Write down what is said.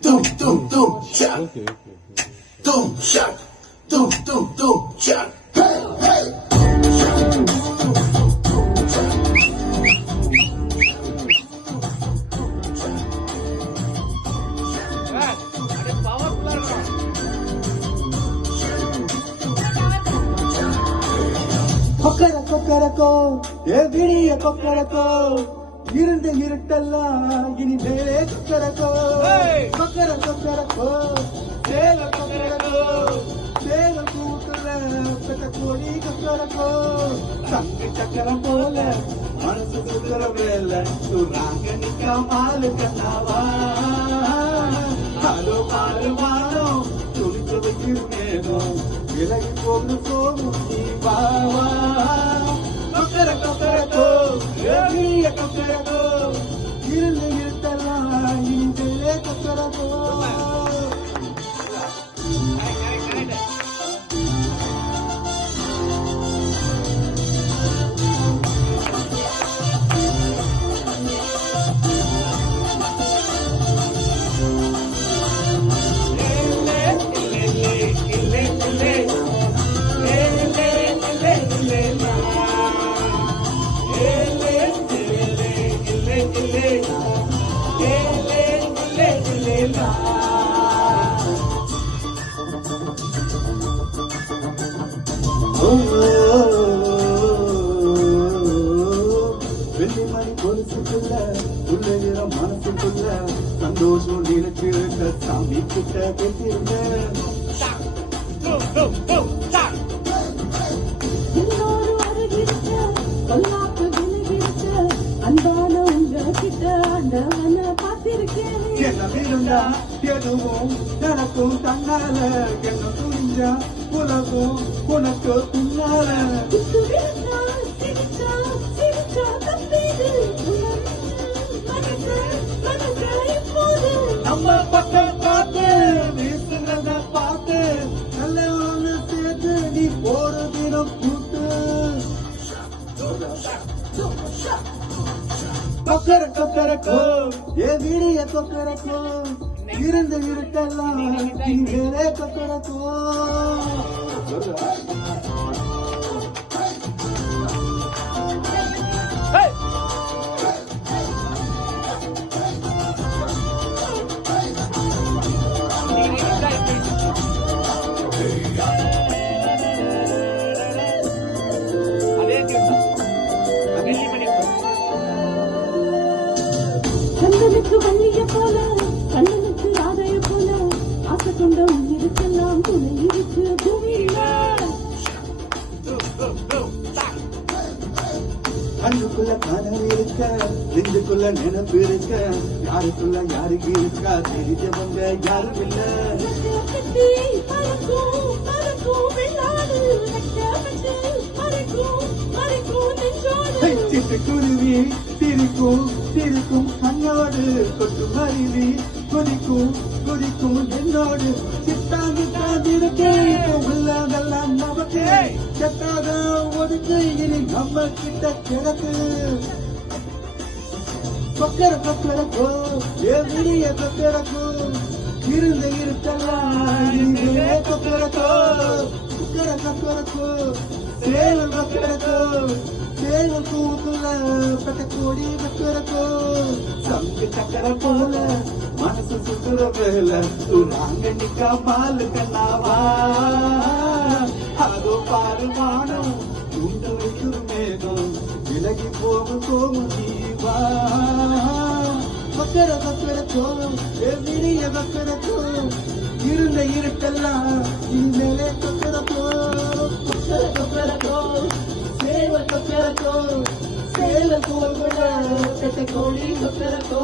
Doom, doom, doom, shot. Doom, shot. Doom, doom, doom, shot. Hey, hey. Kokkarakko விடிய கொக்கரக்கோ இருந்த இருட்டெல்லாம் இனி மேலே கொக்கரக்கோ கொக்கரக்கோ சேல கொக்கரக்கோ சேல கூட்டுல பெட்ட கோடி கொக்கரக்கோ தங்க சக்கரம் போல மனசு சுக்கர வேல சுராங்க நிக்காமலு கண்ணாவா ஹலோ பாரு வானோ துளித்து வைக்கும் மேகம் விலகி போகு போகும் வாவா கொக்கரக்கோ கொக்கரக்கோ இருந்த இருட்டெல்லாம் இங்கே கொக்கரக்கோ வெள்ளிமணி கொலுசுக்குள்ள உள்ள மனசுக்குள்ள சந்தோஷம் நினைச்சிருக்க சாமி கிட்ட பேசியிருந்தேன் எதுவும் நடக்கும் தன்னால என்ன புரிஞ்சா உலகம் உனக்கு பின்னால நம்ம பக்கம் பார்த்து வீசுறத பார்த்து நல்ல ஒண்ணு சேர்த்து நீ போற தினம் கூட்டு கொக்கரக்கோ விடிய கொக்கரக்கோ இருந்த இருட்டெல்லாம் இங்கே கொக்கரக்கோ கண்ணனுக்கு வள்ளிய போல கண்ணனுக்கு ராதைய போல ஆசை கொண்ட உயிருக்கெல்லாம் துணை இருக்கு பூமியில கண்ணுக்குள்ள கனவு இருக்க நெஞ்சுக்குள்ள நினைப்பு இருக்க யாருக்குள்ள யாருக்கு இருக்கா தெரிஞ்சவங்க யாரும் இல்ல குருவி திரிக்கும் கண்ணோடு கொட்டு மருவி கொதிக்கும் என்னோடு சித்தாந்திருக்கேன் நமக்கு செட்டாத ஒதுக்கு இனி நம்ம கிட்ட கிடக்கு கொக்கரக்கோ விடிய கொக்கரக்கோ இருந்த இருட்டெல்லாம் இனிமே கொக்கரக்கோ சேவல் கொக்கரக்கோ சேவல் கூட்டுல பெட்ட கோடி கொக்கரக்கோ சங்கு சக்கர போல மனசு சுத்துற வேல சுராங்க நிக்காமலு கண்ணாவா அதோ பாரு வானம் தூண்டு வைக்கும் மேகம் விலகி போகும் ஜீவா கொக்கரக்கோ விடிய கொக்கரக்கோ இருந்த இருட்டெல்லாம் இனிமேலே கொக்கரக்கோ சேவல் கூட்டுல பெட்ட கோடி கொக்கரக்கோ